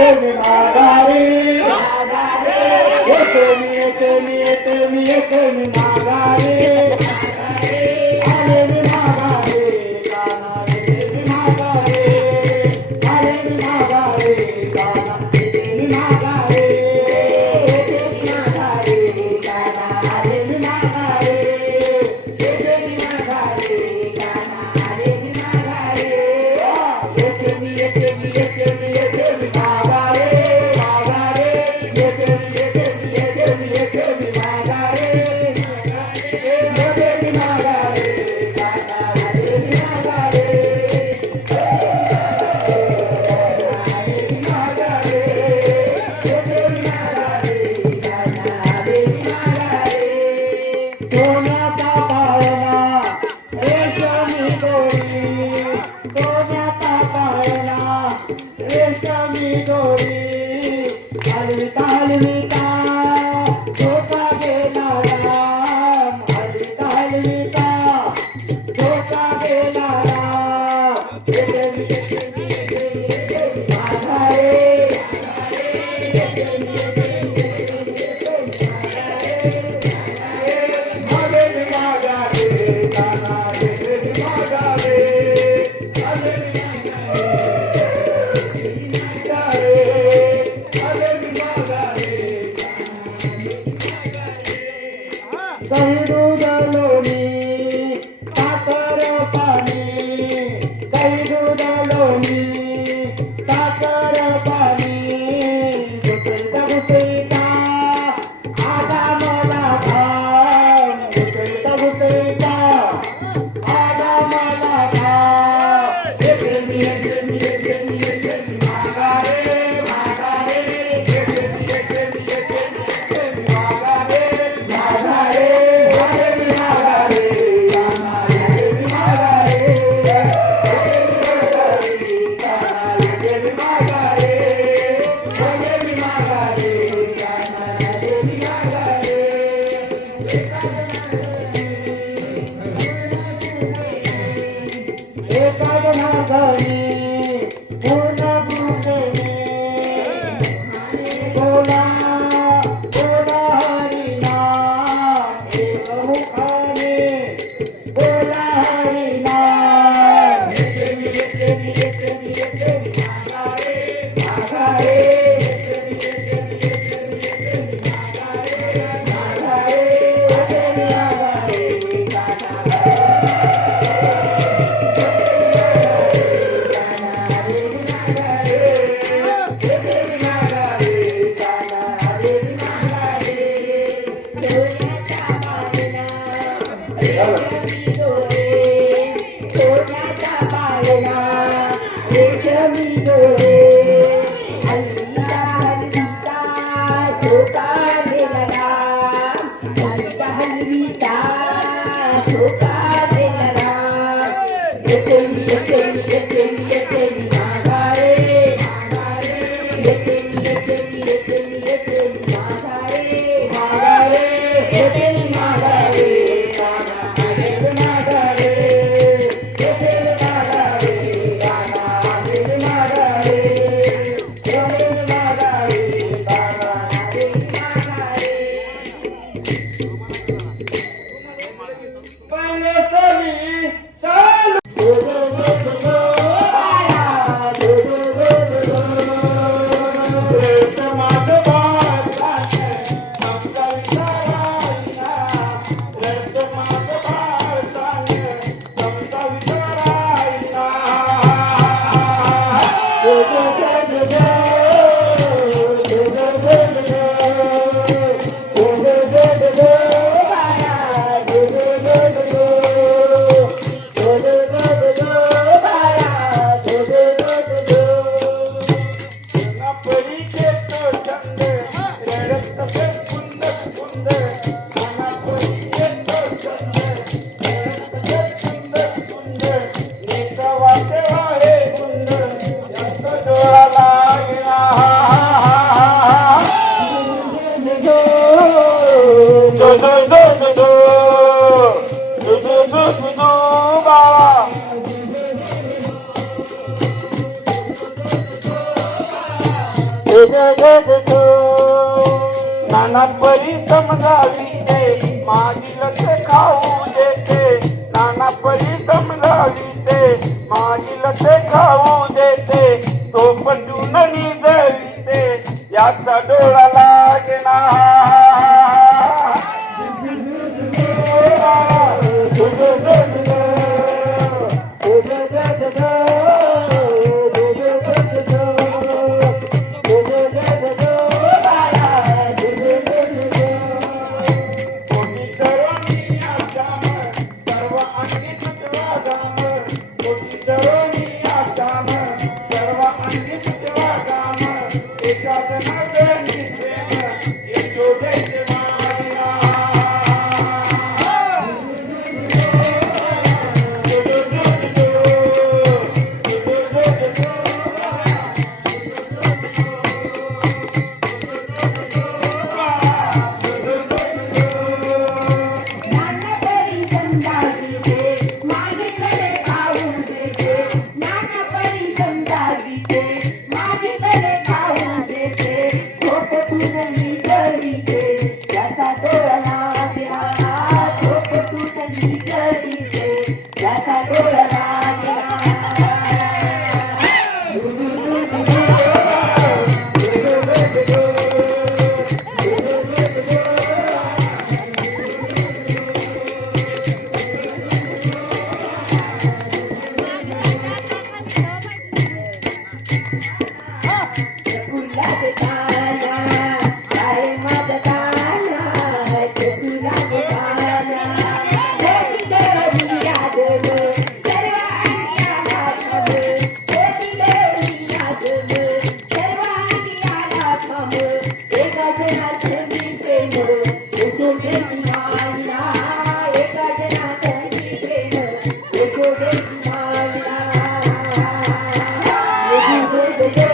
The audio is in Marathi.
मी माघारी येते मी माघारी आले मी माघारी काना येते मी माघारी आले मी माघारी काना येते मी माघारी येते मी माघारी काना आले मी माघारी येते मी माघारी काना आले मी माघारी येते मी माघारी माघारी येते मी माघारी येते मी माघारी काना आले मी माघारी सोन्याचा पाळणा रेशमी दोरी सोन्याचा पाळणा रेशमी दोरी हलविता हलविता धोका देणारा हलविता हलविता धोका देणारा येते मी माघारी आले मी माघारी काना येते मी माघारी आले मी आले मी माघारी दही दूध लोणी साखर पाणी दही दूध लोणी साखर पाणी घुसळता घुसळता आला मला भान घुसळता घुसळता आला मला भान येते मी माघारी माघारी येते मी माघारी माघारी आले मी माघारी काना येते मी माघारी काना येते मी माघारी आले मी माघारी काना आले मी माघारी एका जनार्दनी पूर्ण कृपेने बोला बोला हरिनाम एक मुखाने बोला हरिनाम येते मी माघारी माघारी येते मी माघारी आले मी माघारी काना नाना परी समजावीते माझी लक्ष खाऊ देते नाना परी समजावीते माझी लक्ष खाऊ देते तो पटून निजविते याचा डोळा लागेना Thank you.